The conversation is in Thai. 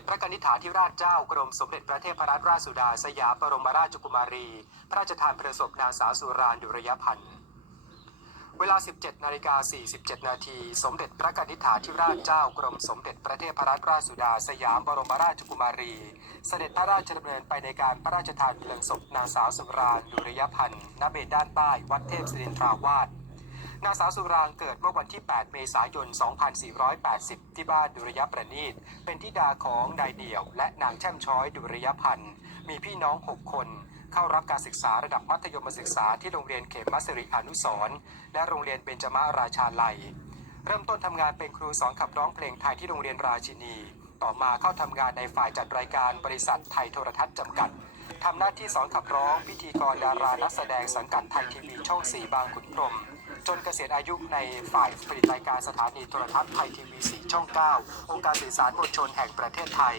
จพระกนิษฐาธิราชเจ้ากรมสมเด็จพระเทพรัตนราชสุดา สยามบรมราชกุมารี พระราชทานเพลิงศพนางสาวสุรางดุรยพันธ์เวลา 17 นาฬิกา 47 นาที สมเด็จพระกนิษฐาธิราชเจ้ากรมสมเด็จพระเทพรัตนราชสุดา สยามบรมราชกุมารี เสด็จพระราชดำเนินไปในการพระราชทานเพลิงศพนางสาวสุรางดุรยพันธ์ณเบตด้านใต้วัดเทพศิรินทราวาส นางสาวสุรางเกิดเมื่อวันที่ 8 เมษายน 2480 ที่บ้านดุริยประณีต เป็นธิดาของนายเดี่ยว และนางแช่มช้อยดุริยพันธ์ มีพี่น้อง 6 คน เข้ารับการศึกษาระดับมัธยมศึกษาที่โรงเรียนเขมมัสริอนุสรณ์และโรงเรียนเบญจมาราชาลัย เริ่มต้นทำงานเป็นครูสอนขับร้องเพลงไทยที่โรงเรียนราชินี ต่อมาเข้าทำงานในฝ่ายจัดรายการบริษัทไทยโทรทัศน์จำกัด ทำหน้าที่สอนขับร้องพิธีกรดารานักแสดงสังกัดไทยทีวีช่อง 4 บางขุนพรม จนเกษียณอายุในฝ่ายผลิตรายการสถานีโทรทัศน์ไทยทีวี 4 ช่อง 9 องค์การสื่อสารมวลชนแห่งประเทศไทย